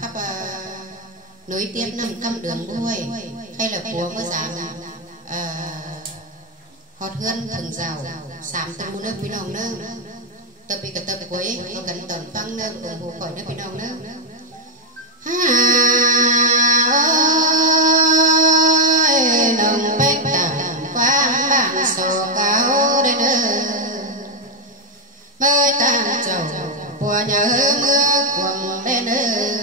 khắp nối tiếp nằm căm đường vui hay là của có giảm hot hơn thường giàu sám tân bu nước bí nông nữa tập bị cả tập cuối có cẩn tận phăng nữa cùng hồ khỏi nước bí nông nữa ôi nồng bách tảng qua bạn sổ cao đây nữa bơi tan trầu của nhớ mưa cuồng đây nữa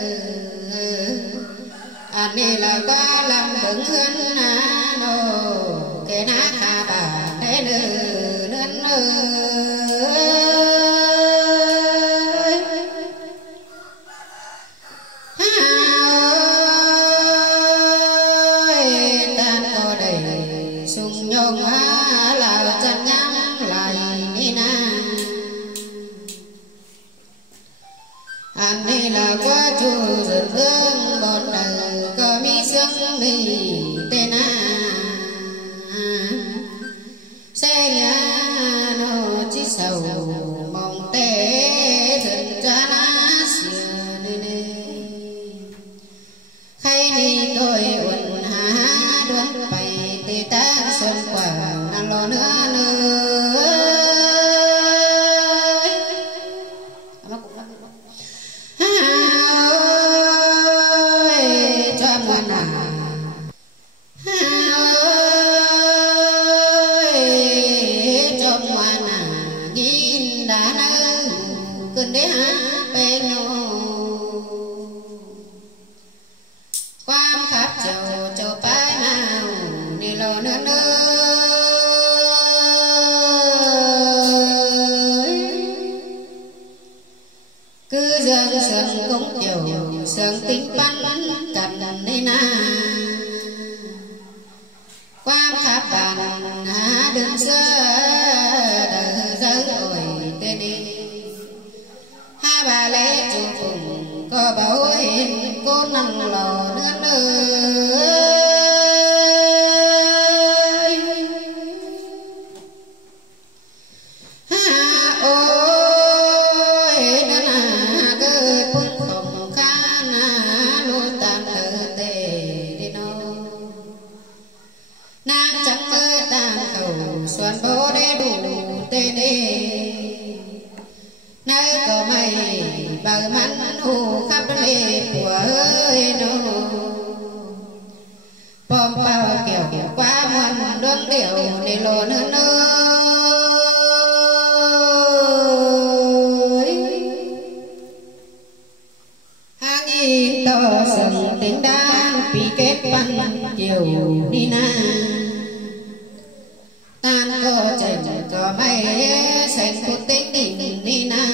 anh đi là qua làm bừng hơn nô cái ná hà bà đây nữa tan có đầy sung nhung là chân nhắm lại na anh đi là qua chu rực hương bọt đời có mi sương đi tên xe nhà nó chỉ sầu mong té dần ra lá xưa nơi khay đi tôi uẩn hà đoán bày tê ta xuân quả nàng lo nữa quam khắp chầu chầu bái nào đi lo nữa cứ dâng sân cúng chầu sân tính bắn cặp nên quam khắp bàn đường xưa đời giới ổi tên đi hai bà lẽ chủ phùng có bảo hiền cô năng lò nữa ôi đó là cái phun phòng khá na lôi tàn thơ tề đi nô nàng chẳng mơ tàn khẩu xoan bố để đủ tên đi nơi có mây bờ mắn hù khắp lề của ơi nô bom bao kiểu quá muôn đương điệu để lồ nữa hàng nghìn tờ sừng tiếng đan bị kết văn chiều đi na tan cơ trời có mây xanh phút tính đỉnh đi na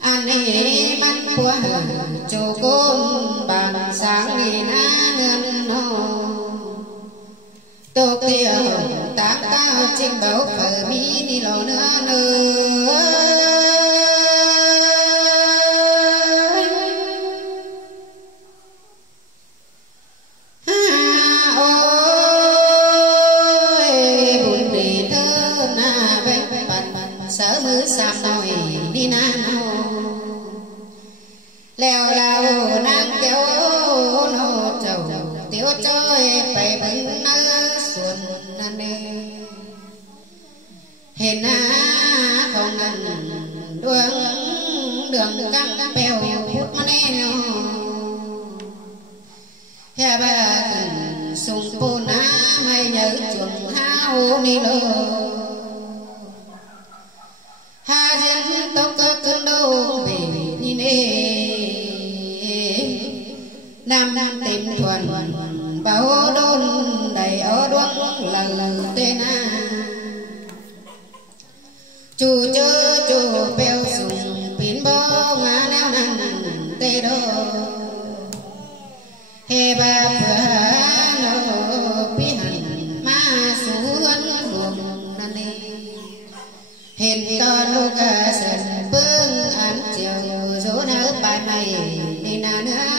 anh ấy mắt của chỗ côn bàn sáng đi na ngân nô tô kia tác cao trên báo phở mỹ đi lò nữa sở mưa sạp nồi đi na leo lao nàng kéo nô trầu tiêu chơi phải bưng nơ xuân nê hình không ngần đường căng bèo phút mà nè hè bà sung pôn mày nhớ chuồng hao ni lô ha dân tóc cơn đô về đi nê nam tìm thuần bảo đôn đầy ở đoán lần tên chủ chơ chủ bèo sùng pin bó ngã neo năn tê đô hè bà phở nô pi hành ma su hân buồn năn nê hiện to nô ca sân bưng ăn chiều dỗ nở bài mày đi na nữa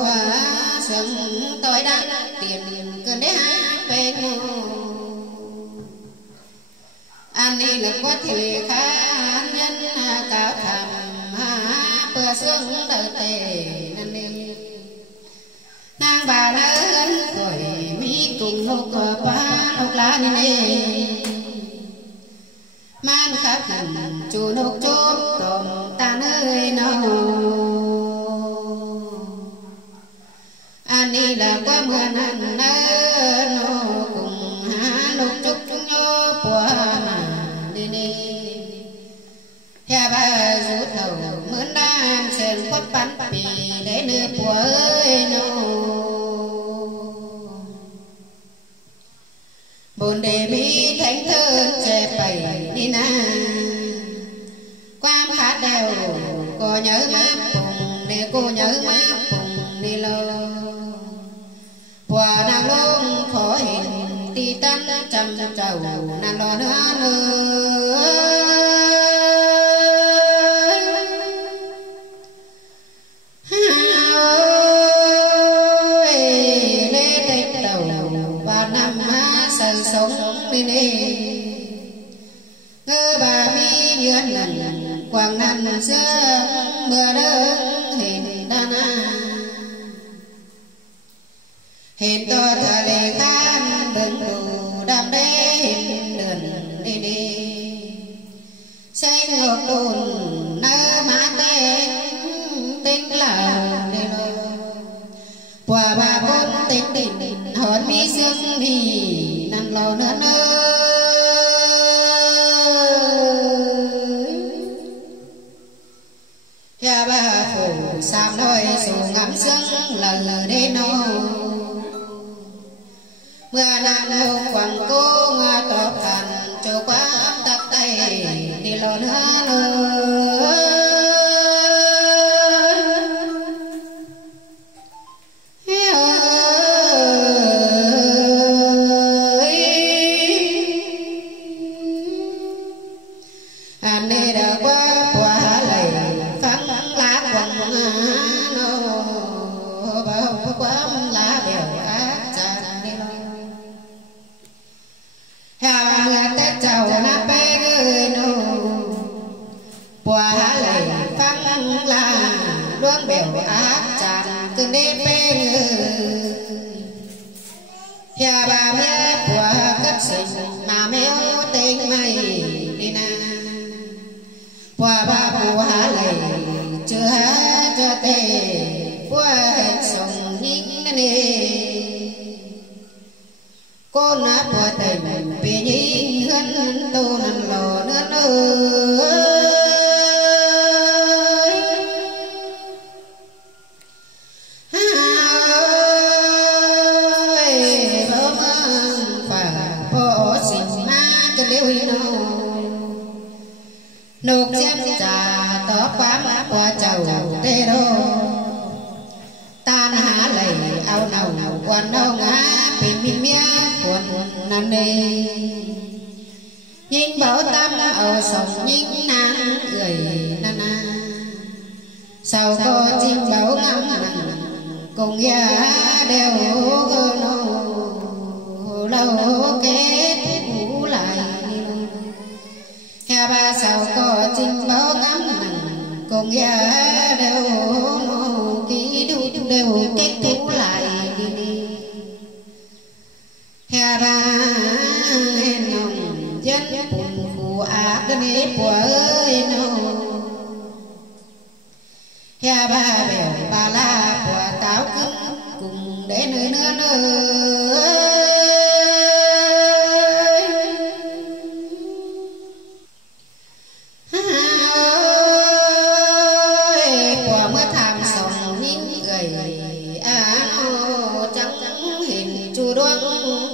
hoa xuân tôi đang tiền cơn đế về ngô anh đi là có thể khá nhân cao thầm bữa xuân đời tề nên đi nàng bà lớn khỏi mi cùng lúc ba lúc lá nên man khắp hẳn chủ nục chốt tôm ta nơi nào anh đi là qua mưa nắng nó cùng há lúc chúc nhớ của mà đi đi theo ba rút đầu mướn đan sen quất bắn bì để đưa của ơi nó bồn đề mi thánh thơ trẻ bảy đi na quam khát đều cô nhớ má cùng để cô nhớ má cùng đi lâu quả nàng luôn khó hình ti tân trăm trầu nàng lo nữa lê tết đầu và năm sống đi đi ngơ bà mi nhuyễn lần quảng nam xưa mưa đơn hình đan hình to thờ lệ khám bừng đủ đam đế hình đường đi đi xanh ngọc đồn nơ má tên tính là đi lô quả bà con tính định hòn mi xương đi nằm lò nữa nhà bà phủ sam đôi dù ngắm sương lần đi nô mưa nam lô quảng cô nga tóc thành cho quá tắt tay đi lò nữa luang bèo ác tràn cơn đêm bên nhà bà mẹ của cấp sinh mà méo tên mày đi na qua bà bùa há lầy chưa há cho tê qua hết sống nhính nè cô nát qua tình vì nhính hơn tô nằm lò nữa nục chém trà tỏ quám qua chầu tê đô tan há lầy ao nầu quan đâu ngã bình minh mía quần nằm đi nhìn bảo tâm ở sông nhìn nàng người nana sau có chim bảo ngắm cùng gia đều lâu kết ngủ lại nhà bà sao có chim báo ngắm cùng gia đều ký đu đều kết thúc lại đi nhà bà hẹn nồng dân buồn khổ ác nếp của ơi nô nhà bà bèo bà la của táo cứng cùng để nơi nữa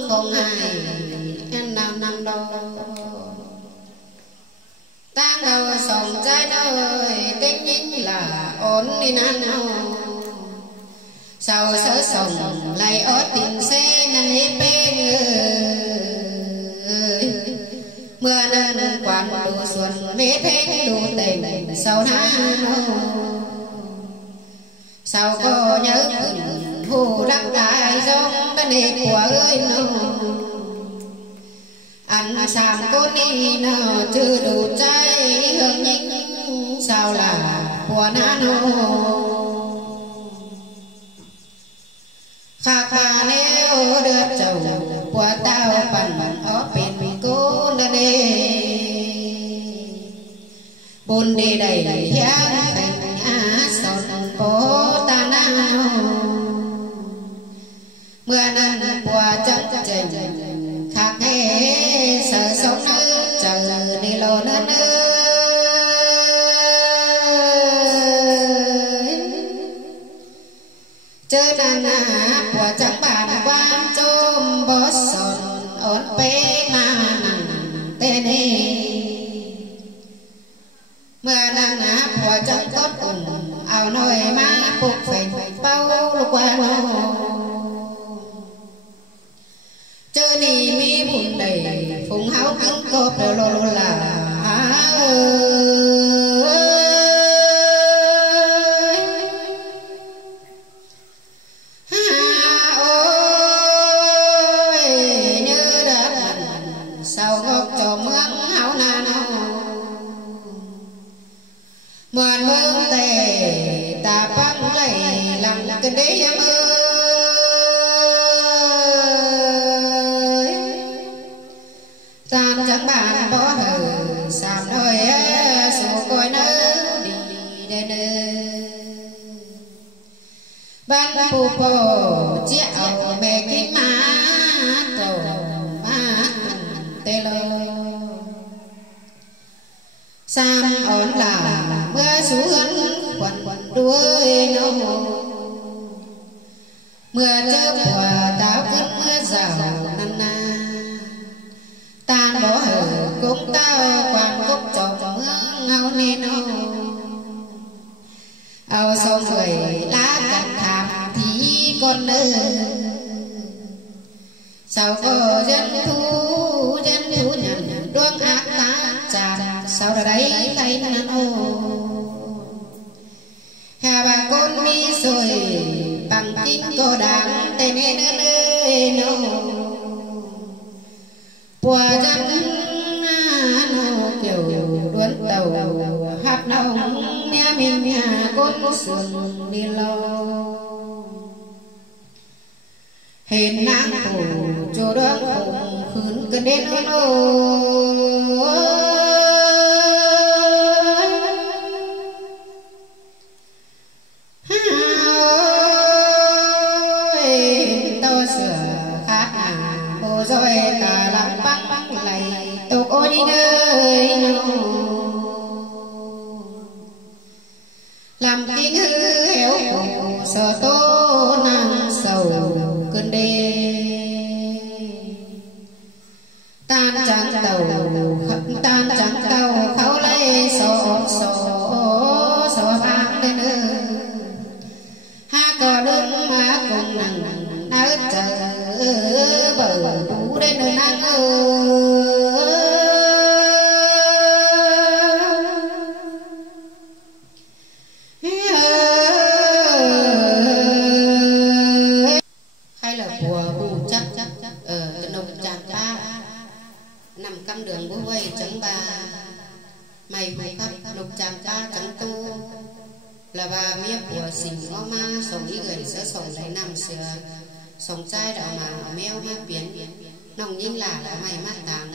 không ai em năm đâu tan đầu sòng trái đời kinh nhính là ổn đi nan nào sau sớ sòng lại ở tình xe ngăn hết bên mưa nắng quan đủ xuân mê thế đủ tình sau na sau có nhớ phù đắc đại dòng cái này của ơi nó ăn sàm cô ni nào chưa đủ cháy hương nhính sao là của na nô khá khá nếu được chầu của tao bằng ở bên cô nè đê bồn đi đầy hiang thành á son bố ta nào mưa nắng của chắc trình khác nghe sợ sống nữ chờ đi lô nữa chơi đàn của chẳng bàn quan chôm bó sòn ổn bế mà nặng tên mưa nắng của chẳng tốt cùng ảo nồi má phục phình bao lúc qua nô chơi đi mi buồn đầy phùng háo cứng cộp đồ lô là mượn mương tề ta băng lấy lặng cái đế em ơi tan chẳng bàn bỏ hờ sàm nơi số coi nỡ đi đến ban bù bồ chia ảo mẹ kinh má tổ má tê lô sam ổn là mưa xuống quần đuôi nó mưa chớp hòa táo cất mưa rào năn na tan bỏ hở cũng tao quan cốc trọc mưa ngao nên ao sông người lá cắt thảm thì con ơi sao có dân thú nhận đoan ác ta chàng sao ra đấy thấy năn ô hà bà con mi rồi bằng kính cô đàn tên nên ơi nó bùa dân nó kiểu đuôn tàu hát nông mẹ mình nhà con sườn đi lâu hình nắng phủ cho đó cùng khứ cần đến nó rồi cả làm băng lại tục ôi đi nơi nào làm tiếng hư héo khổ sợ tố nàng sầu cơn đê tan trắng tàu khâu lấy sổ vang lên ha cò đứng má cùng nàng nở chờ bờ đủ đến nơi nắng hay là của bù chắc ở nông tràng ba nằm căm đường bố quay chẳng ba mày phải khắp nông tràng ba chẳng tu là bà miếp của xình ngó ma sống ý người sẽ sống lấy nằm sửa sống trai đạo mà mèo miếp biến nòng nhìn là mày mắt tàng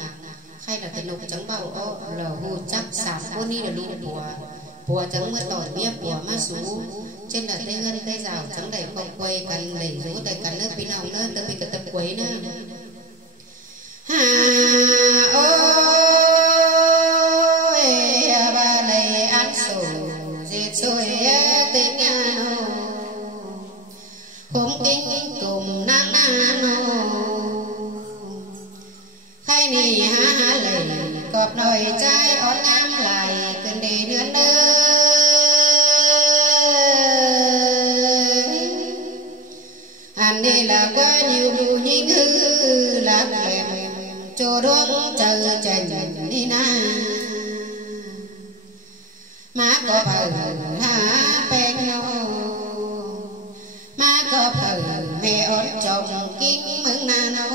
hay là cái nục trắng bầu ô là hù chắc sản cô ni là lũ bùa trắng mới tỏi miếp bùa má sú trên là tây ngân tây rào trắng đầy quay quay cắn đầy rú đầy cắn nước pin nào nữa tới bị cái tập quấy nữa hà ôi bà này ăn sổ dệt rồi tính ano cũng kinh cùng nang nano khai nì ha lầy cọp nồi trai ót ngam lại cần đi nữa anh đi là quá nhiều đủ nhìn hư lạc lẹm cho đốt chờ chành đi na má có bờ há bên nô má có thời mẹ ổn chồng kinh mừng nano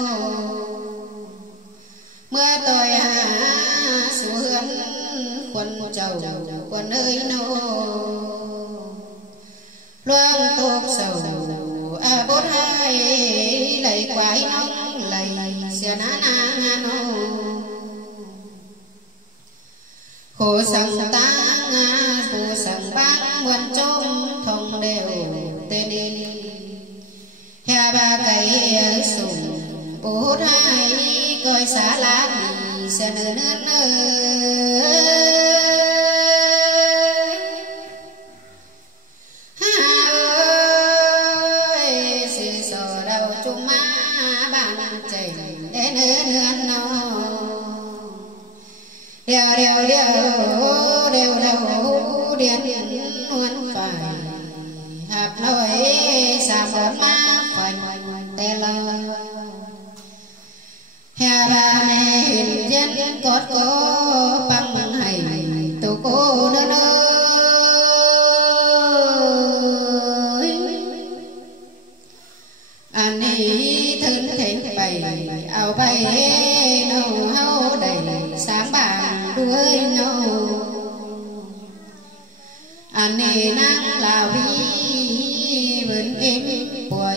mưa tôi xuống hương quân chầu quân ơi nô loang tục sầu bốt hai lấy quái nóng lấy xe ná na nô khổ sằng tang khổ sằng bác nguồn trông thông đều tên đi hè ba cây sùng bốt hai coi xá lá mì xe nơ nơ nơ đều điện luôn phải hạp nói xa bốn má phải tê lơ hè bà mẹ hình dân cốt cô bằng hay tụ cô nơ nơ anh ấy thân thể bày áo bay nâu hao đầy sáng bàng đuôi nâu anh ấy nắng là vi vườn em bùi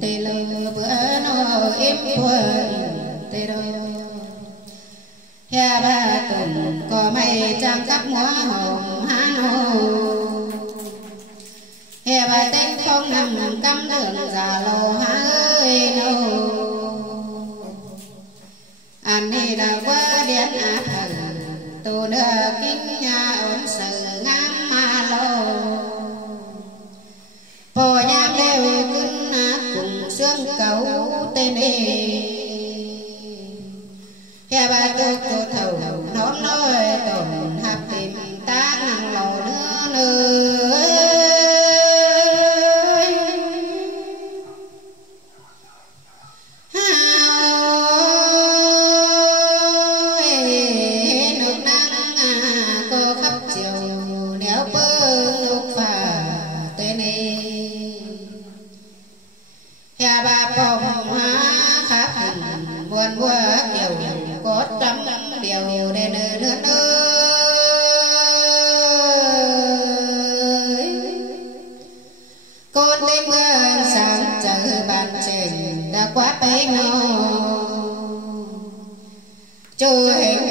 tê lơ bữa nó em bùi tê lơ hè ba tuần có mây trang cắp múa hồng há nô hè ba tên không nằm cắm đường già lô há ơi nô anh ấy đã qua điện áp hờ tu nơ kinh nhà ổn sự ngắm ma lô bò nhang đều cưng cùng xương cầu tên đi hè ba tu tu thầu nón nói tổn hạp tìm ta nằm lầu nữa nữa quá bấy nô chú hình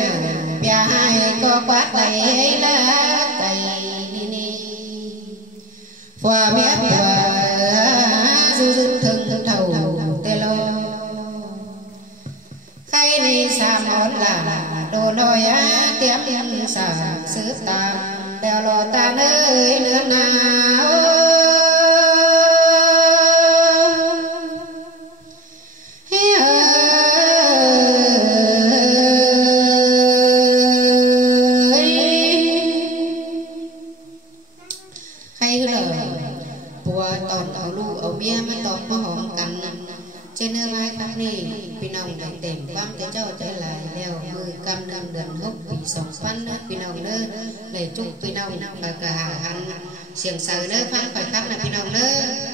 bia hai có quá tay lá tay ni phòa miết phòa du du thương thầu tê lô khay đi xa món là đồ nồi tiếm xả sứ ta đèo lò ta nơi nữa nào trên nơi mai khắp ni phi nông đánh tìm bám thế cho trở lại leo 10 cam năm gần hốc bị sống phân phi nông nơi để chúc phi nông và cả hàng hành xiềng sờ nơi phan phải khắp là phi nông nơi